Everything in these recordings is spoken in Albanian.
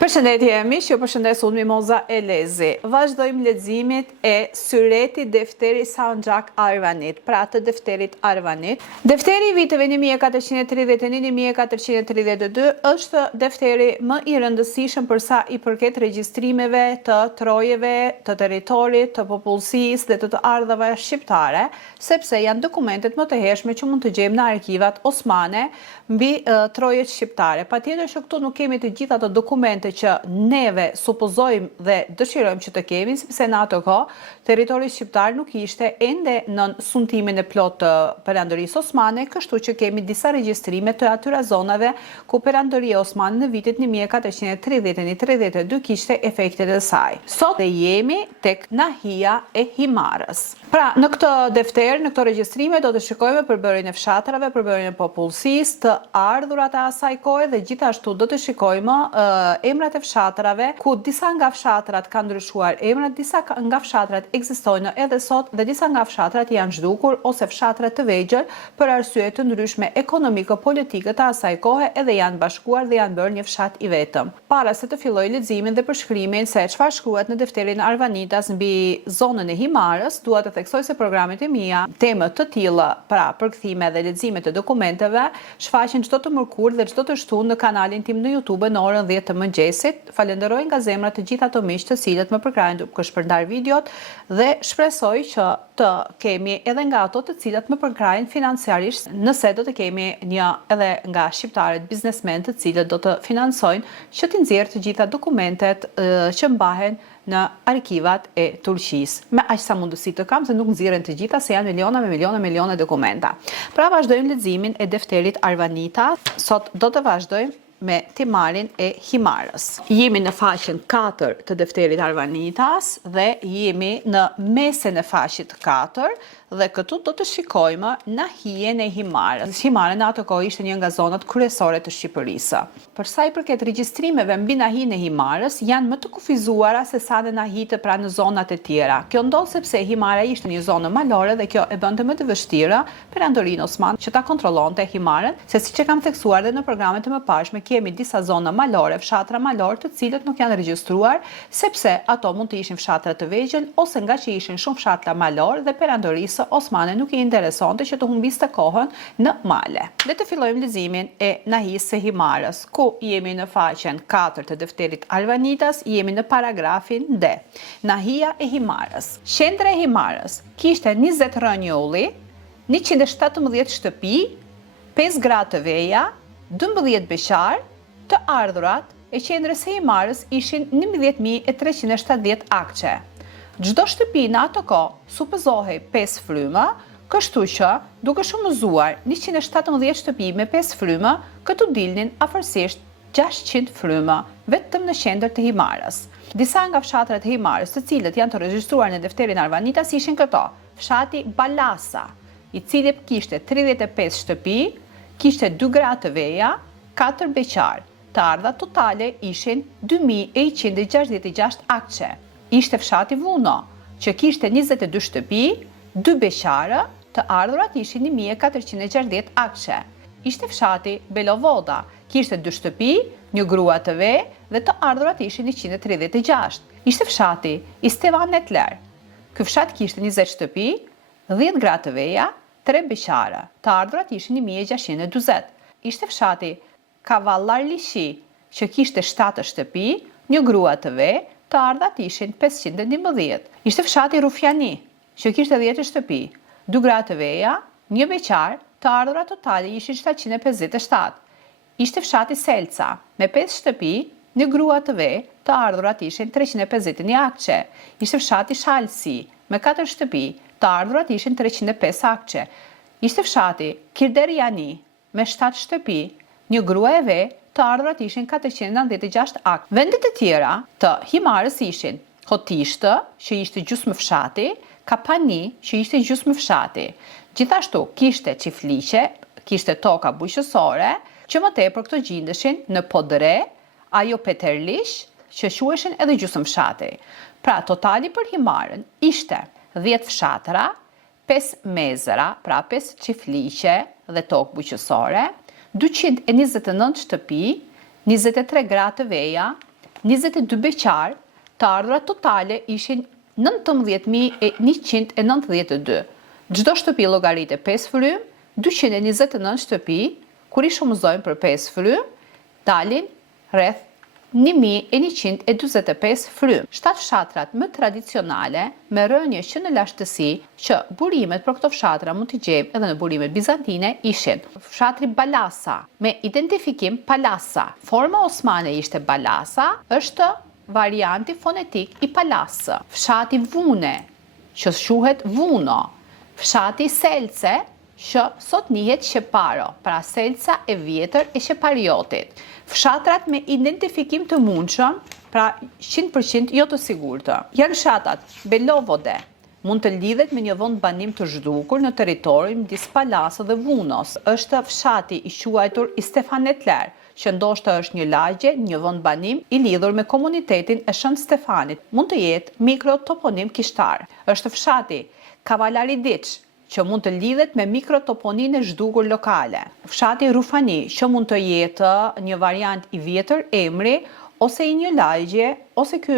Përshëndetje miq, ju përshëndes unë Mimoza Elezi. Vazhdojmë leximin e Syreti Defteri Sanxhak Arvanit, pra të defterit Arvanit. Defteri i viteve 1431-1432 është defteri më i rëndësishëm për sa i përket regjistrimeve të trojeve, të territorit, të popullsisë dhe të ardhave shqiptare, sepse janë dokumentet më të hershme që mund të gjejmë në arkivat osmane mbi trojet shqiptare. Patjetër që këtu nuk kemi të gjitha të dokumente që neve supozojmë dhe dëshirojmë që të kemi, sepse në ato kohë territori shqiptar nuk ishte ende në suntimin e plot të perandorisë osmane, kështu që kemi disa regjistrime të atyra zonave ku perandoria osmane në vitet 1430-32 kishte efektet e saj. Sot jemi tek nahia e Himarës. Pra, në këtë defter, në këto regjistrime do të shikojmë përbërjen e fshatrave, përbërjen e popullsisë, të ardhurat e asaj kohe dhe gjithashtu do të shikojmë emrat e fshatrave, ku disa nga fshatrat kanë ndryshuar emrat, disa nga fshatrat ekzistojnë edhe sot dhe disa nga fshatrat janë zhdukur ose fshatrat të vegjël për arsye të ndryshme ekonomiko-politike të asaj kohe edhe janë bashkuar dhe janë bërë një fshat i vetëm. Para se të filloj leximin dhe përshkrimin se çfarë shkruhet në defterin Arvanitas mbi zonën e Himarës, dua të theksoj se programet e mia, temë të tilla, pra përkthime dhe lexime të dokumenteve, shfaqen çdo të mërkurë dhe çdo të shtunë në kanalin tim në YouTube në orën 10 të mëngjesit. Falenderoj nga zemra të gjithë ato miq të cilët më përkrajnë duke shpërndar videot dhe shpresoj që të kemi edhe nga ato të cilat më përkrajnë financiarisht, nëse do të kemi një edhe nga shqiptarët biznesmen të cilët do të financojnë që të nxjerrë të gjitha dokumentet që mbahen në arkivat e Turqisë. Me aq sa mundësi të kam, se nuk nxirren të gjitha, se janë miliona dokumenta. Pra vazhdojmë leximin e defterit Arvanita. Sot do të vazhdojmë me timarin e Himarës. Jemi në faqen 4 të defterit Arvanitas dhe jemi në mesin e faqit 4 dhe këtu do të shikojmë nahien e Himarës. Himara në ato kohë ishte një nga zonat kryesore të Shqipërisë. Për sa i përket regjistrimeve mbi nahien e Himarës, janë më të kufizuara se sa në nahitë pra në zonat e tjera. Kjo ndodh sepse Himara ishte një zonë malore dhe kjo e bënte më të vështirë perandorinë osmane që ta kontrollonte Himarën, se siç e kam theksuar edhe në programet e mëparshme, kemi disa zona malore, fshatra malore, të cilët nuk janë regjistruar, sepse ato mund të ishin fshatra të vegjël ose nga që ishin shumë fshatra malore dhe perandorisë osmane nuk i interesonte që të humbiste kohën në male. Le të fillojmë leximin e nahisë së Himarës, ku jemi në faqen 4 të defterit Arvanitas, jemi në paragrafin D. Nahia e Himarës. Qendra e Himarës kishte 20 rënjë ylli, 117 shtëpi, 5 gra të veja, 12 beqar. Të ardhurat e qendrës së Himarës ishin 11.370 akçe. Çdo shtëpi në ato kohë supozohej 5 frymë, kështu që duke shumëzuar 117 shtëpi me 5 frymë, këtu dilnin afërsisht 600 frymë vetëm në qendër të Himarës. Disa nga fshatrat e Himarës, të cilët janë të regjistruar në defterin Arvanitas, ishin këto: fshati Balasa, i cili kishte 35 shtëpi, kishte 2 gra të veja, 4 beqar. Të ardhat totale ishin 2166 akçe. Ishte fshati Vuno, që kishte 22 shtëpi, 2 beqarë, të ardhurat ishin 1460 akçe. Ishte fshati Belovoda, kishte 2 shtëpi, 1 grua të ve dhe të ardhurat ishin 136. Ishte fshati Istevan Netler. Ky fshat kishte 20 shtëpi, 10 gra të veja, 3 beqarë, të ardhurat ishin 1640. Ishte fshati Kavallar Lishi, që kishte 7 shtëpi, 1 grua të ve, të ardhat ishin 511. Ishte fshati Rufjani, që kishte 10 shtëpi, 2 gra të veja, 1 beqar, të ardhurat totale ishin 757. Ishte fshati Selca, me 5 shtëpi, 1 grua të ve, të ardhurat ishin 351 akçe. Ishte fshati Shalsi, me 4 shtëpi, të ardhurat ishin 305 akçe. Ishte fshati Kirderiani, me 7 shtëpi, 1 grua e ve, të ardhurat ishin 496 akçe. Vendet e tjera të Himarës ishin Hotishtë, që ishte gjysmë fshati, Kapani, që ishte gjysmë fshati. Gjithashtu kishte Çifliqe, kishte toka bujqësore, që më tepër këto gjindeshin në Podre, ajo Peterlish, që quheshin edhe gjysmë fshati. Pra totali për Himarën ishte 10 fshatra, 5 mezëra, pra 5 çifliqe dhe tokë bujqësore, 229 shtëpi, 23 gra të veja, 22 beqar, të ardhurat totale ishin 19.192. Çdo shtëpi llogarit e 5 frymë, 229 shtëpi, kur i shumëzojmë për 5 frymë, dalin rreth 1145 frymë. 7 fshatrat më tradicionale me rënje që në lashtësi që burimet për këto fshatra mund t'i gjejmë edhe në burimet bizantine ishin fshatri Balasa me identifikim Palasa. Forma osmane ishte Balasa, është varianti fonetik i Palasë. Fshati Vune, që shuhet Vuno. Fshati Selce, që sot njihet Shqeparo, pra Selca e vjetër e Shqepariotit. Fshatrat me identifikim të mundshëm, pra 100% jo të sigurtë. Janë fshatat Belovode, mund të lidhet me një vend banim të zhdukur në territorin midis Palasë dhe Vunos. Është fshati i quajtur i Stefanetler, që ndoshta është një lagje, një vend banim i lidhur me komunitetin e Shën Stefanit. Mund të jetë mikrotoponim kishtar. Është fshati Kavalaridiç, që mund të lidhet me mikrotoponin e zhdukur lokale. Fshati Rufani, që mund të jetë një variant i vjetër emri, ose i një lagje, ose ky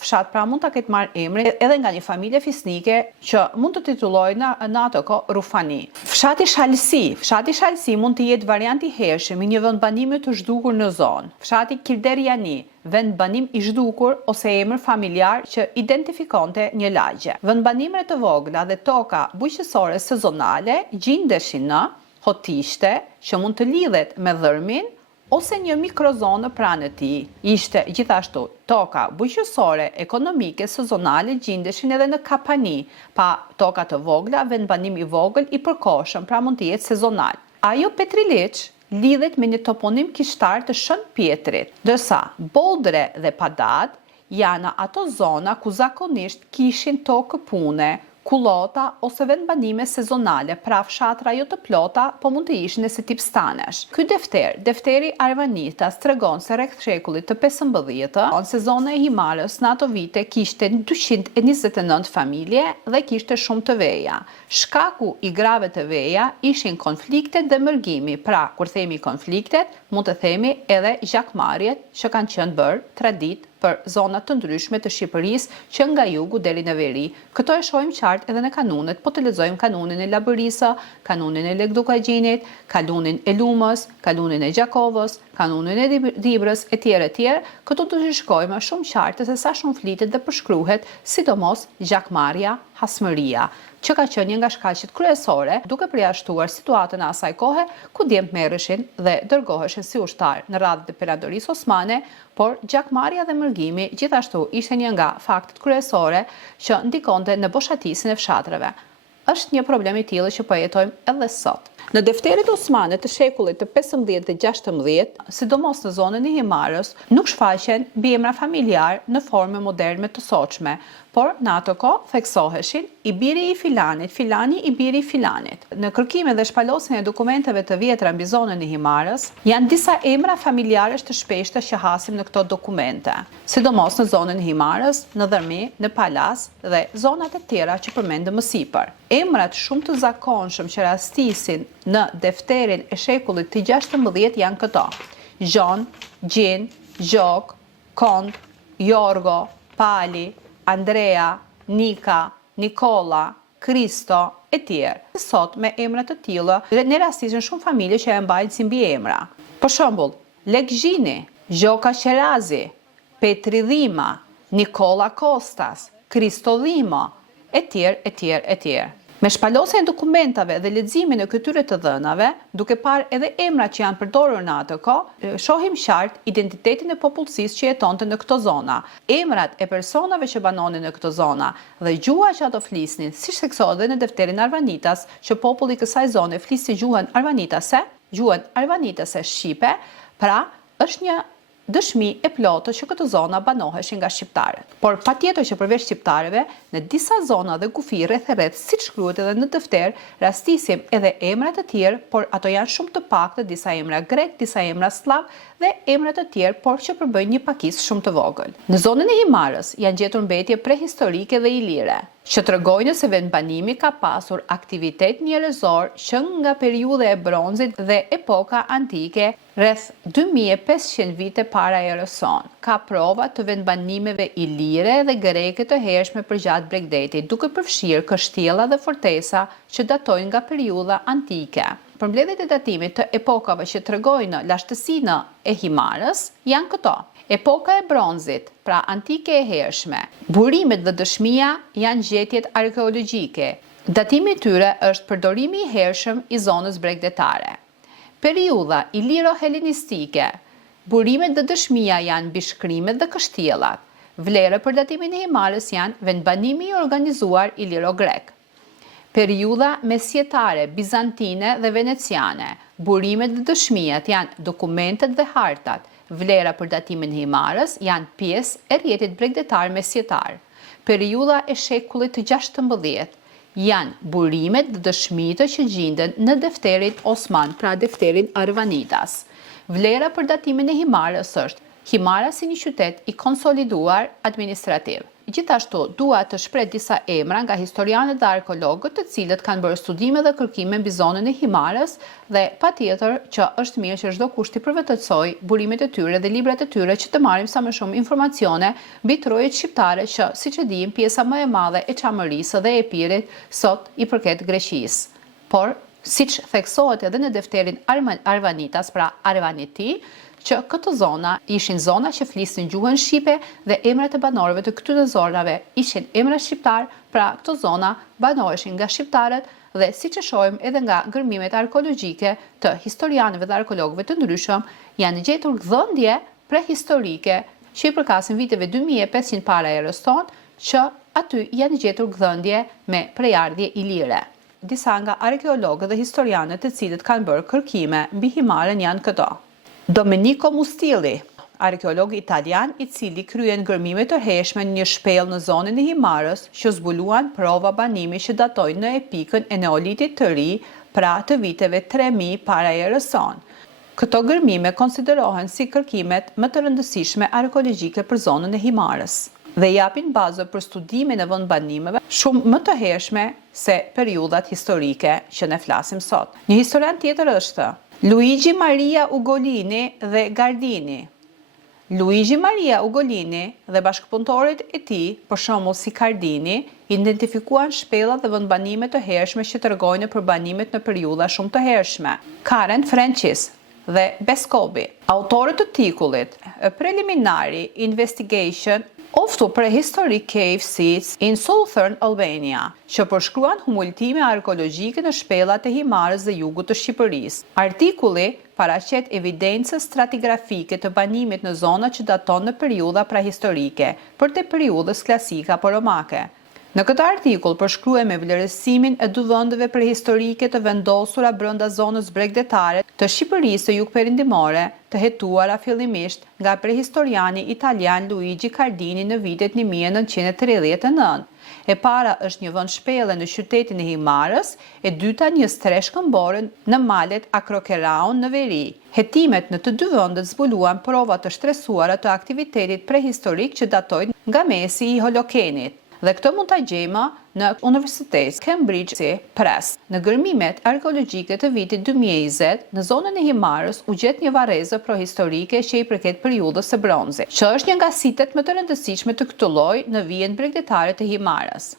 fshat pra mund ta ketë marrë emrin edhe nga një familje fisnike që mund të titullojë në ato kohë Rufani. Fshati Shalsi mund të jetë variant i hershëm i një vendbanimi të zhdukur në zonë. Fshati Kilderiani, vendbanim i zhdukur ose emër familjar që identifikonte një lagje. Vendbanimet të vogla dhe toka bujqësore sezonale gjindeshin në hotishte që mund të lidhet me dhërmin ose një mikrozonë pranë tij. Ishte gjithashtu toka bujqësore ekonomike sezonale gjindeshin edhe në kapani, pa toka të vogla, vendbanim i vogël i përkohshëm, pra mund të jetë sezonal. Ajo Petriliç lidhet me një toponim kishtar të Shën Pjetrit, ndërsa Boldre dhe Padad janë ato zona ku zakonisht kishin tokë pune, kullota ose vendbanime sezonale, pra fshatra jo të plota, po mund të ishin e si tip stanesh. Ky defteri Arvanitas, tregon se rreth shekullit të 15, sezona e Himarës në ato vite kishte 229 familje dhe kishte shumë të veja. Shkaku i grave të veja ishin konfliktet dhe mërgimi, pra kur themi konfliktet, mund të themi edhe gjakmarrjet që kanë qenë bërë tradit për zonat të ndryshme të Shqipërisë që nga jugu deri në veri. Këto e shohim qartë edhe në kanunet, po të lexojmë kanunin e Laburisë, kanunin e Legdukagjinit, kanunin e Lumës, kanunin e Gjakovës, kanunin e Dibrës, etj. Këto do të shikojmë shumë qartë se sa shumë flitet dhe përshkruhet, sidomos gjakmarrja, hasmëria, që ka qenë një nga shkaqet kryesore, duke përjashtuar situatën e asaj kohe ku djemt merreshin dhe dërgoheshin si ushtar në radhët e perandorisë osmane, por gjakmarrja dhe mërgimi gjithashtu ishte një nga faktet kryesore që ndikonte në boshatisjen e fshatrave. Është një problem i tillë që po jetojmë edhe sot. Në defteret osmane të shekullit të 15 dhe 16, sidomos në zonën e Himarës, nuk shfaqen biemra familjar në forme moderne të sotshme, por në ato kohë theksoheshin i biri i filanit, filani i biri i filanit. Në kërkime dhe shpalosjen e dokumenteve të vjetra mbi zonën e Himarës, janë disa emra familjare të shpeshta që hasim në këto dokumente, sidomos në zonën e Himarës, në Dhërmi, në Palas dhe zonat e tjera që përmendëm më sipër. Emrat shumë të zakonshëm që rastisin në defterin e shekullit të 16 janë këto: Gjon, Gjin, Gjok, Kond, Jorgo, Pali, Andrea, Nika, Nikola, Kristo e tjerë. Sot me emra të tilla ne rastisën shumë familje që e mbajnë si mbiemra. Për shembull, Legzhini, Gjoka Qerazi, Petri Dhima, Nikola Kostas, Kristo Dhima, e tjerë. Me shpalosjen e dokumentave dhe leximin e këtyre të dhënave, duke parë edhe emrat që janë përdorur në atë kohë, shohim qartë identitetin e popullsisë që jetonte në këto zona, emrat e personave që banonin në këto zona dhe gjuha që ato flisnin, siç theksohet edhe në defterin Arvanitas, që populli i kësaj zone fliste gjuhën arvanitase shqipe, pra është një dëshmi e plotë që këto zona banoheshin nga shqiptarët. Por patjetër që përveç shqiptarëve, në disa zona dhe kufi rreth e rreth, siç shkruhet edhe në defter, rastisim edhe emra të tjerë, por ato janë shumë të paktë, disa emra grek, disa emra slav dhe emra të tjerë, por që përbëjnë një pakisë shumë të vogël. Në zonën e Himarës janë gjetur mbetje prehistorike dhe ilire. që tregojnë se vendbanimi ka pasur aktivitet njerëzor që nga periudha e bronzit dhe epoka antike rreth 2500 vite para erës sonë. Ka prova të vendbanimeve ilire dhe greke të hershme përgjatë Bregdetit, duke përfshirë kështjella dhe fortesa që datojnë nga periudha antike. Përmbledhjet e datimit të epokave që tregojnë lashtësinë e Himarës janë këto: epoka e bronzit, pra antike e hershme. Burimet dhe dëshmia janë gjetjet arkeologjike. Datimi i tyre është përdorimi i hershëm i zonës bregdetare. Periudha iliro-helenistike. Burimet dhe dëshmia janë bishkrimet dhe kështjellat. Vlera për datimin e Himarës janë vendbanimi i organizuar iliro-grek. Periudha mesjetare, bizantine dhe veneciane. Burimet dhe dëshmiat janë dokumentet dhe hartat. Vlera për datimin e Himarës janë pjesë e rrjetit bregdetar mesjetar. Periudha e shekullit të 16 janë burimet dhe dëshmitë që gjenden në defterin Osman, pra defterin Arvanitas. Vlera për datimin e Himarës është Himara si një qytet i konsoliduar administrativ. Gjithashtu, dua të shpreh disa emra nga historianët dhe arkeologët të cilët kanë bërë studime dhe kërkime mbi zonën e Himarës dhe patjetër që është mirë që çdo kush të përvetotsoj burimet e tyre dhe librat e tyre që të marrim sa më shumë informacione mbi trojet shqiptare që, siç e dim, pjesa më e madhe e Çamërisë dhe e Epirit sot i përket Greqisë. Por, siç theksohet edhe në defterin Arvanitas, pra Arvaniti, që këto zona ishin zona që flisnin gjuhën shqipe dhe emrat e banorëve të këtyre zonave ishin emra shqiptar, pra këto zona banoheshin nga shqiptarët dhe siç e shohim edhe nga gërmimet arkeologjike të historianëve dhe arkeologëve të ndryshëm, janë gjetur gdhëndje prehistorike që i përkasin viteve 2500 para erës tonë, që aty janë gjetur gdhëndje me prejardhje ilire. Disa nga arkeologët dhe historianët të cilët kanë bërë kërkime mbi Himarën janë këto: Domenico Mustilli, arkeolog italian i cili kryen gërmime të hershme në një shpellë në zonën e Himarës që zbuluan prova banimi që datojnë në epikën e Neolitit të ri, pra të viteve 3000 para erës sonë. Këto gërmime konsiderohen si kërkimet më të rëndësishme arkeologjike për zonën e Himarës dhe japin bazë për studimin e vendbanimeve shumë më të hershme se periudhat historike që ne flasim sot. Një historian tjetër është Luigi Maria Ugolini dhe Gardini. Luigi Maria Ugolini dhe bashkëpunëtorët e tij, për shembull si Gardini, identifikuan shpellat dhe vendbanimet të hershme që tregojnë për banimet në periudha shumë të hershme. Karen Francis dhe Beskobi, autorët të tikullit A Preliminary Investigation of the Prehistoric Cave Sites in Southern Albania, që përshkruan humultime arkeologjike në shpellat e Himarës dhe jugut të Shqipërisë. Artikulli paraqet evidencë stratigrafike të banimit në zona që daton në periudha prahistorike, për të periudhës klasike apo romake. Në këtë artikull përshkruajmë vlerësimin e dy vendeve prehistorike të vendosura brenda zonës bregdetare të Shqipërisë së jugperëndimore, të hetuara fillimisht nga prehistoriani italian Luigi Gardini në vitet 1939. E para është një vend shpellë në qytetin e Himarës, e dyta një stresh këmbore në malet Akrokeraun në veri. Hetimet në të dy vendet zbuluan prova të shtresuara të aktivitetit prehistorik që datojnë nga mesi i Holokenit. Dhe këtë mund ta gjejmë në Universitetin Cambridge Press. Në gërmimet arkeologjike të vitit 2020, në zonën e Himarës u gjet një varrezë prehistorike që i përket periudhës së bronzit, që është një nga sitet më të rëndësishme të këtij lloji në vijën bregdetare të Himarës.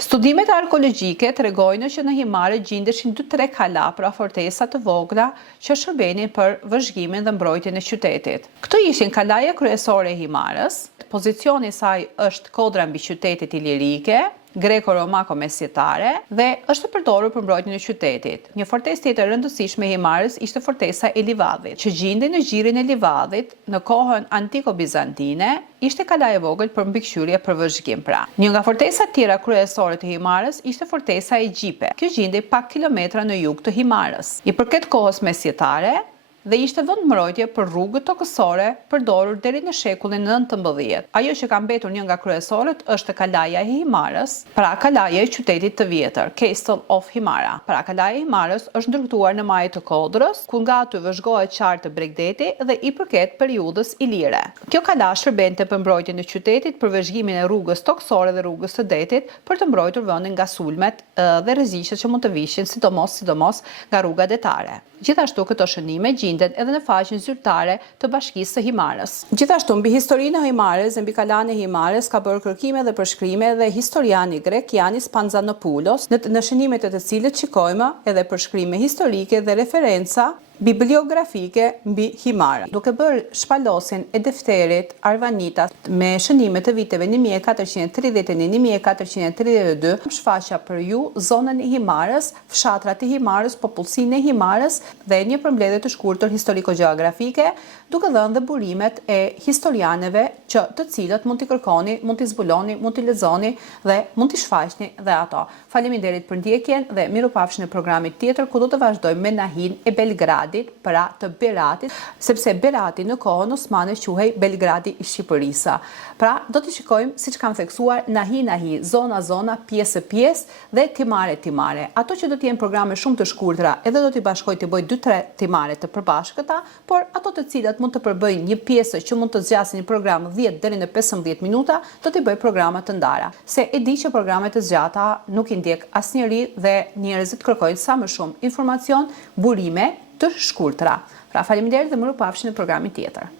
Studimet arkeologjike tregojnë që në Himarë gjendeshin 2-3 kala, pra fortesa të vogla që shërbenin për vëzhgimin dhe mbrojtjen e qytetit. Këto ishin kalaja kryesore e Himarës. Pozicioni i saj është kodra mbi qytetet ilirike, greko-romako-mesjetare dhe është përdorur për mbrojtjen e qytetit. Një fortesë tjetër e rëndësishme e Himarës ishte fortesa e Livadhit, që gjendej në gjirin e Livadhit në kohën antiko-bizantine, ishte kala e vogël për mbikëqyrje për vëzhgim pra. Një nga fortesat tjera kryesore të Himarës ishte fortesa e Gjipe. Kjo gjendej pak kilometra në jug të Himarës. I përket kohës mesjetare, dhe ishte vendmbrojtje për rrugët tokësore përdorur deri në shekullin 19. Ajo që ka mbetur një nga kryesorët është kalaja e Himarës, pra kalaja e qytetit të vjetër, Castle of Himara. Pra kalaja e Himarës është ndërtuar në majë të Kodrës, ku nga aty vëzhgohet qartë të Bregdeti dhe i përket periudhës ilire. Kjo kala shërbente për mbrojtjen e qytetit, për vëzhgimin e rrugës tokësore dhe rrugës së detit, për të mbrojtur vendin nga sulmet dhe rreziqet që mund të vishin, sidomos nga rruga detare. Gjithashtu këto shënime gjenden edhe në faqen zyrtare të Bashkisë së Himarës. Gjithashtu mbi historinë e Himarës dhe mbi kalanë e Himarës ka bërë kërkime dhe përshkrime dhe historiani grek Yanis Panzanopoulos, në shënimet e të cilët shikojmë edhe përshkrime historike dhe referenca bibliografike mbi Himara. Duke bërë shpalosjen e defterit Arvanitas me shënime të viteve 1431-1432, shfaqja për ju zonën e Himarës, fshatrat e Himarës, popullsinë e Himarës dhe një përmbledhje të shkurtër historiko-gjeografike, duke dhënë dhe burimet e historianëve të cilët mund t'i kërkoni, mund t'i zbuloni, mund t'i lexoni dhe mund t'i shfaqni dhe ato. Faleminderit për ndjekjen dhe mirupafshim në programit tjetër ku do të vazhdojmë me nahin e Belgradit, pra të Beratit, sepse Berati në kohën osmane quhej Belgradi i Shqipërisë. Pra do t'i shikojmë siç kanë theksuar nahi, zona, pjesë dhe timare. Ato që do të jenë programe shumë të shkurtra, edhe do t'i bashkoj t'i bëj 2-3 timare të përbashkëta, por ato të cilat mund të përbëjnë një pjesë që mund të zgjasin një program 10 deri në 15 minuta, do t'i bëj programa të ndara. Se e di që programet të zgjata nuk i ndjek asnjëri dhe njerëzit kërkojnë sa më shumë informacion, burime të shkurtra. Pra faleminderit dhe mirupafshim në programin tjetër.